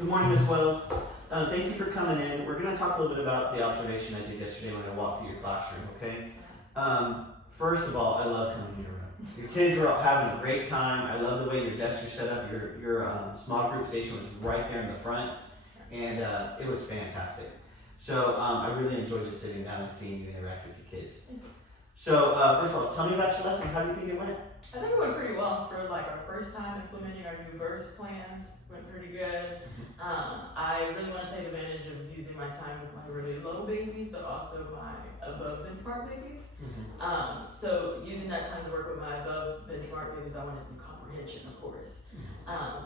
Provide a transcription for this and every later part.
Good morning, Ms. Wells. Thank you for coming in. We're going to talk a little bit about the observation I did yesterday when I walked through your classroom, okay? First of all, I love coming to your room. Your kids were all having a great time. I love the way your desks are set up. Your small group station was right there in the front, and it was fantastic. So I really enjoyed just sitting down and seeing you interact with your kids. So first of all, tell me about your lesson. How do you think it went? I think it went pretty well for like our first time implementing our new verse plans. Went pretty good. I really want to take advantage of using my time with my really low babies, but also my above benchmark babies. So using that time to work with my above benchmark babies, I want to do comprehension, of course.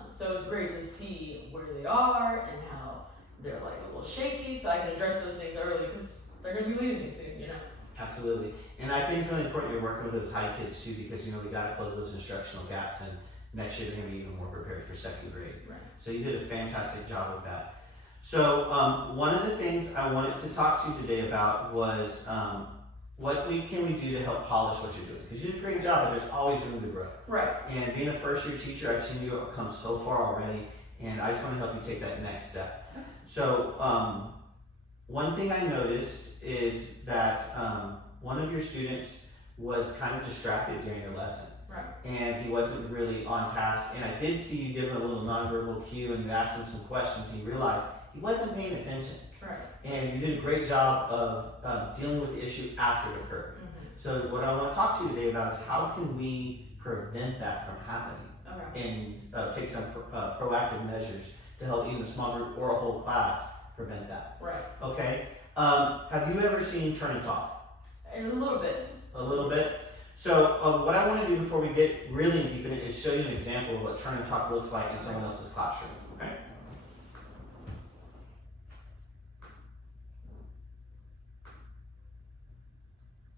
So it's great to see where they are and how they're like a little shaky, so I can address those things early because they're going to be leaving me soon, you know. Absolutely. And I think it's really important you're working with those high kids too, because we got to close those instructional gaps, and next year they're going to be even more prepared for second grade. Right. So you did a fantastic job with that. So one of the things I wanted to talk to you today about was what can we do to help polish what you're doing? Because you did a great job, but there's always room to grow. Right. And being a first year teacher, I've seen you come so far already, and I just want to help you take that next step. So one thing I noticed is that one of your students was kind of distracted during the lesson. Right. And he wasn't really on task. And I did see you give him a little nonverbal cue, and you asked him some questions, and you realized he wasn't paying attention. Right. And you did a great job of dealing with the issue after it occurred. So what I want to talk to you today about is how can we prevent that from happening, and take some proactive measures to help even a small group or a whole class prevent that. Right. Okay. Have you ever seen Turn and Talk? A little bit. A little bit. So what I want to do before we get really in deep in it is show you an example of what Turn and Talk looks like in someone else's classroom. Okay.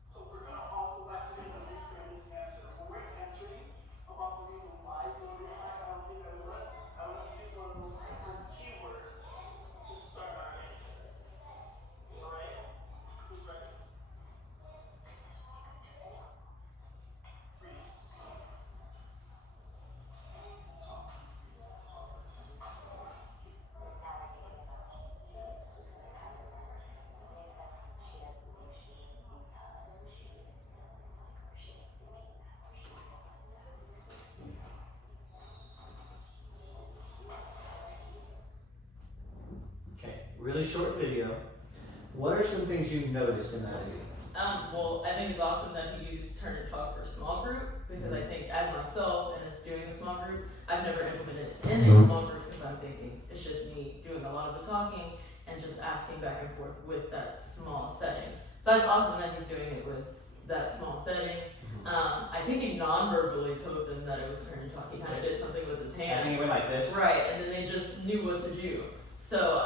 So we're going to all go back to the previous answer. We're answering about the reason why. So we're going to ask, I want us to use one of those reference keywords to start our answer. All right? Who's ready? Freeze. Talk. Freeze. Talk first. Okay. Really short video. What are some things you noticed in that video? Well, I think it's awesome that he used Turn and Talk for a small group, because I think as myself and as doing a small group, I've never implemented it in a small group because I'm thinking it's just me doing a lot of the talking and just asking back and forth with that small setting. So it's awesome that he's doing it with that small setting. I think he non-verbally told them that it was Turn and Talk. He kind of did something with his I think hands. he went like this. Right, and then they just knew what to do. So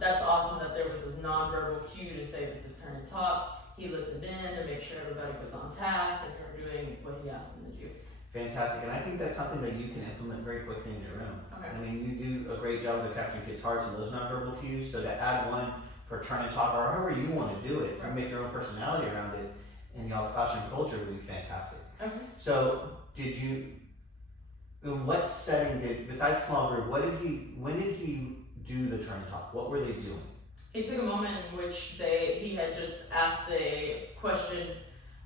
that's awesome that there was a non-verbal cue to say this is Turn and Talk. He listened in to make sure everybody was on task and they're doing what he asked them to do. Fantastic. And I think that's something that you can implement very quickly in your room. Okay. I mean, you do a great job of capturing kids' hearts and those nonverbal cues. So to add one for Turn and Talk, or however you want to do it, to make your own personality around it in y'all's classroom culture would be fantastic. Okay. So in what setting besides small group, when did he do the Turn and Talk? What were they doing? He took a moment in which he had just asked a question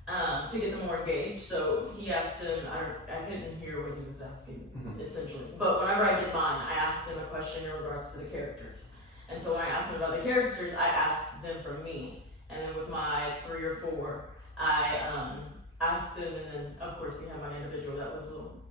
to get them more engaged. So he asked them, I couldn't hear what he was asking essentially. But whenever I did mine, I asked them a question in regards to the characters. And so when I asked them about the characters, I asked them from me. And then with my 3 or 4, I asked them, and then of course we had my individual that was a little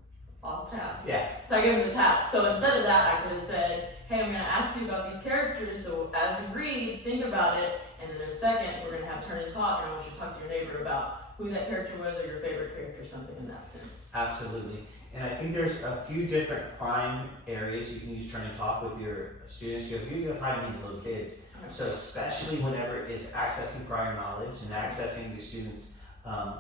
off task. Yeah. So I gave him the tap. So instead of that, I could have said, hey, I'm going to ask you about these characters, so as we read, think about it, and then in a second, we're going to have Turn and Talk, and I want you to talk to your neighbor about who that character was or your favorite character, something in that sense. Absolutely. And I think there's a few different prime areas you can use Turn and Talk with your students. You have high and low kids. Okay. So especially whenever it's accessing prior knowledge and accessing the students'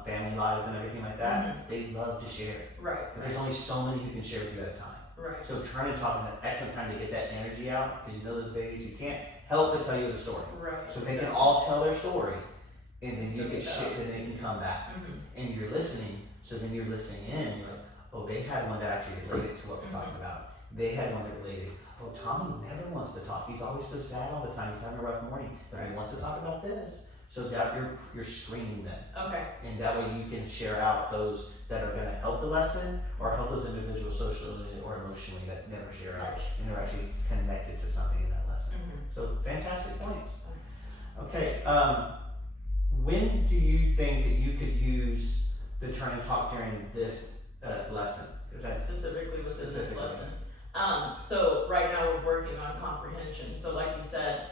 family lives and everything like that, they love to share. Right. But there's only so many you can share with you at a time. Right. So Turn and Talk is an excellent time to get that energy out, because those babies, you can't help but tell you the story. Right. So they can all tell their story, and then you can share, and they can come back. And you're listening, so then you're listening in, you're like, oh, they had one that actually related to what we're talking about. They had one that related. well, Tommy never wants to talk. He's always so sad all the time. He's having a rough morning, but he wants to talk about this. So that you're screening them. Okay. And that way you can share out those that are going to help the lesson or help those individuals socially or emotionally that never share out and are actually connected to something in that lesson. So fantastic points. Okay. When do you think that you could use the turn and talk during this lesson? Is that specifically with this lesson? So right now we're working on comprehension. So like you said,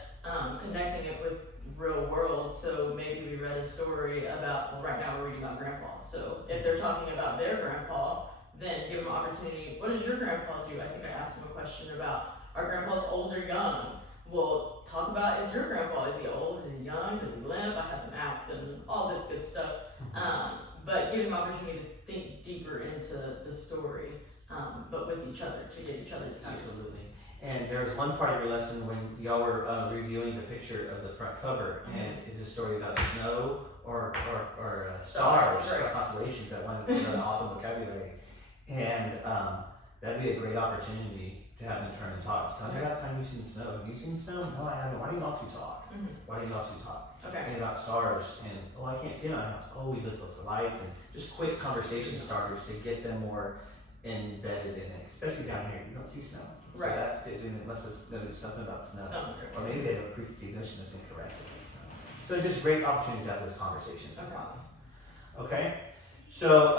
connecting it with real world. So maybe we read a story about, well, right now we're reading about grandpa. So if they're talking about their grandpa, then give them an opportunity. What does your grandpa do? I think I asked them a question about, are grandpas old or young? Well, talk about, is your grandpa, is he old, is he young, does he limp? I have them act and all this good stuff. But give them an opportunity to think deeper into the story, but with each other, to get each other's views. Absolutely. And there was one part of your lesson when y'all were reviewing the picture of the front cover, and it's a story about snow or stars or constellations, that one, the awesome vocabulary. And that'd be a great opportunity to have them turn and talk. Tell me about the time you've seen snow. Have you seen snow? No, I haven't. Why do y'all two talk? Why do y'all two talk? Okay. And about stars, and oh, I can't see my house. Oh, we lit those lights, and just quick conversation starters to get them more embedded in it. Especially down here, you don't see snow. So Right. that's unless it's know something about snow. Or maybe they have a preconceived notion that's incorrect about snow. So it's just great opportunities to have those conversations with us. Okay? So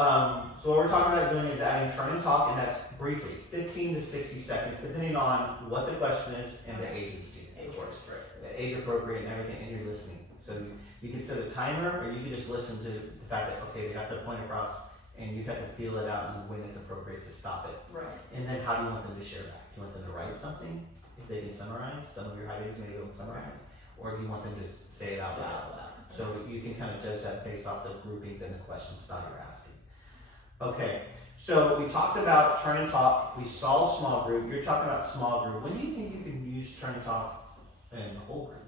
what we're talking about doing is adding turn and talk, and that's briefly, 15 to 60 seconds, depending on what the question is and the age of the student, of course. The age appropriate and everything, and you're listening. So you can set a timer, or you can just listen to the fact that, okay, they got their point across, and you have to feel it out and when it's appropriate to stop it. Right. And then how do you want them to share back? Do you want them to write something? If they can summarize, some of your high grades may be able to summarize. Or do you want them to just say it out loud? So you can kind of judge that based off the groupings and the question style you're asking. Okay, so we talked about turn and talk. We saw small group. You're talking about small group. When do you think you can use turn and talk in the whole group?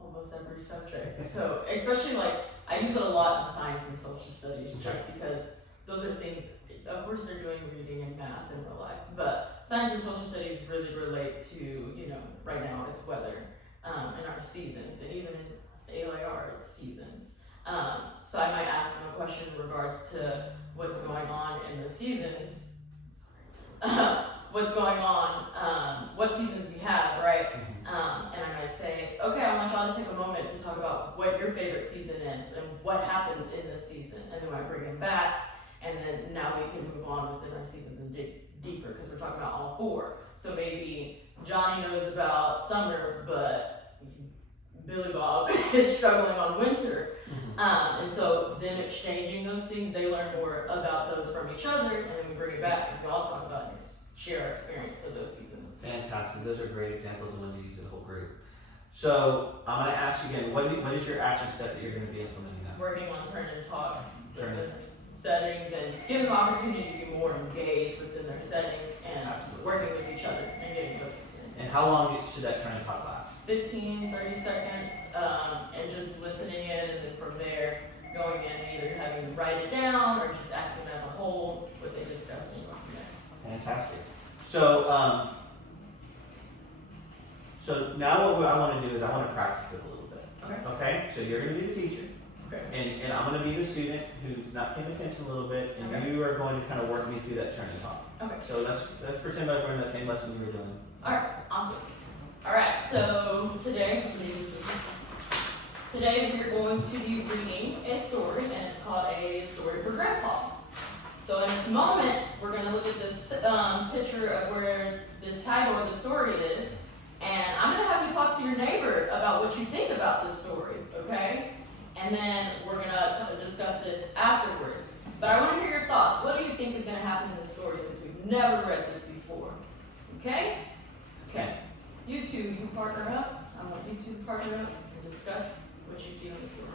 Almost every subject. So especially like, I use it a lot in science and social studies, just because those are things, of course they're doing reading and math in real life, but science and social studies really relate to, you know, right now it's weather, and our seasons, and even in ALAR it's seasons. So I might ask them a question in regards to what's going on in the seasons, what's going on, what seasons we have, right? And I might say, okay, I want y'all to take a moment to talk about what your favorite season is and what happens in this season. And then I bring them back, and then now we can move on within our seasons and dig deeper, because we're talking about all four. So maybe Johnny knows about summer, but Billy Bob is struggling on winter. And so them exchanging those things, they learn more about those from each other, and then we bring it back and we all talk about it and share our experience of those seasons. Fantastic. Those are great examples of when to use the whole group. So I'm going to ask you again, what is your action step that you're going to be implementing now? Working on turn and talk within their settings, and giving them opportunity to be more engaged within their settings, and working with each other and getting those experiences. And how long should that turn and talk last? 15, 30 seconds, and just listening in, and then from there, going in and either having them write it down or just asking them as a whole what they discussed and going from there. Fantastic. So, so now what I want to do is I want to practice it a little bit. Okay. Okay? So you're going to be the teacher. Okay. And I'm going to be the student who's not paying attention a little bit, and Okay. you are going to kind of work me through that turn and talk. Okay. So let's pretend like we're in that same lesson you were doing. Alright, awesome. Alright, so today we're going to be reading a story, and it's called A Story for Grandpa. So in this moment, we're going to look at this picture of where this title of the story is, and I'm going to have you talk to your neighbor about what you think about this story, okay? And then we're going to discuss it afterwards. But I want to hear your thoughts. What do you think is going to happen in the story, since we've never read this before? Okay? Okay. You two, you partner up. I want you two to partner up and discuss what you see in the story.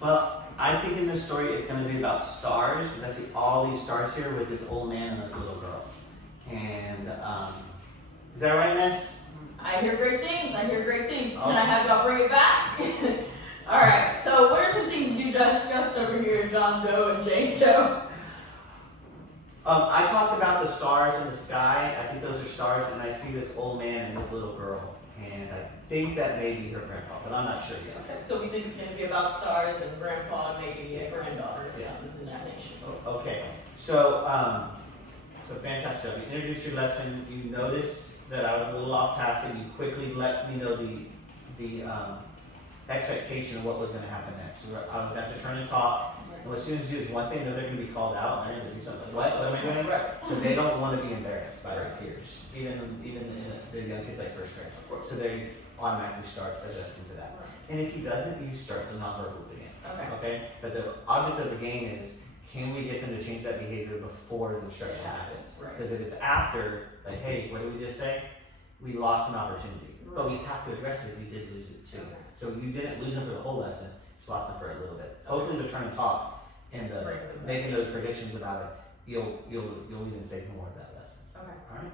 Well, I think in this story it's going to be about stars, because I see all these stars here with this old man and this little girl. And is that right, Miss? I hear great things. I hear great things. Can I have y'all bring it back? All right. So what are some things you discussed over here, John Doe and Jane Doe? I talked about the stars in the sky. I think those are stars, and I see this old man and this little girl, and I think that may be her grandpa, but I'm not sure yet. Okay, so we think it's gonna be about stars and grandpa and maybe a granddaughter or Yeah. something in that nation. Okay, so fantastic job. You introduced your lesson. You noticed that I was a little off task, and you quickly let me know the expectation of what was going to happen next. So I was going to have to turn and talk. And what students do is once they know they're going to be called out, they're going to do something. What am I doing? Right. So they don't want to be embarrassed by their peers, even in the young kids like first grade. So they automatically start adjusting to that. Right. And if he doesn't, you start the nonverbals again. Okay. Okay. But the object of the game is, can we get them to change that behavior before the instruction happens? Right. Because if it's after, like, hey, what did we just say? We lost an opportunity. But we have to address it if we did lose it too. Okay. So you didn't lose them for the whole lesson, just lost them for a little bit. Hopefully the turn and talk and the Brings them back. making those predictions about it, you'll even save more of that lesson. Okay.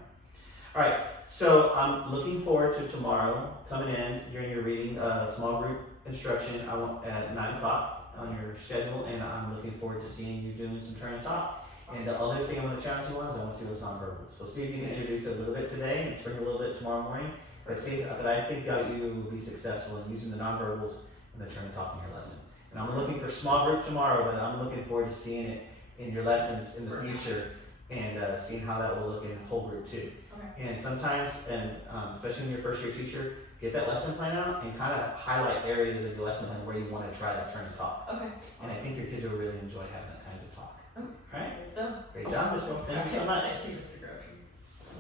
Alright, so I'm looking forward to tomorrow coming in during your reading, small group instruction. I want at 9 o'clock on your schedule, and I'm looking forward to seeing you doing some turn and talk. And the other thing I want to challenge you on is I want to see those nonverbals. So see if you can introduce it a little bit today and spring a little bit tomorrow morning. But I think you will be successful in using the nonverbals and the turn and talk in your lesson. And I'm looking for small group tomorrow, but I'm looking forward to seeing it in your lessons in the future and seeing how that will look in whole group too. Okay. And sometimes, especially when you're a first year teacher, get that lesson plan out and kind of highlight areas of your lesson plan where you want to try that turn and talk. Okay. And I think your kids will really enjoy having that time to talk. Okay. All right? Good stuff. Great job, Ms. Wilson. Thank you so much. Thank you, Mr.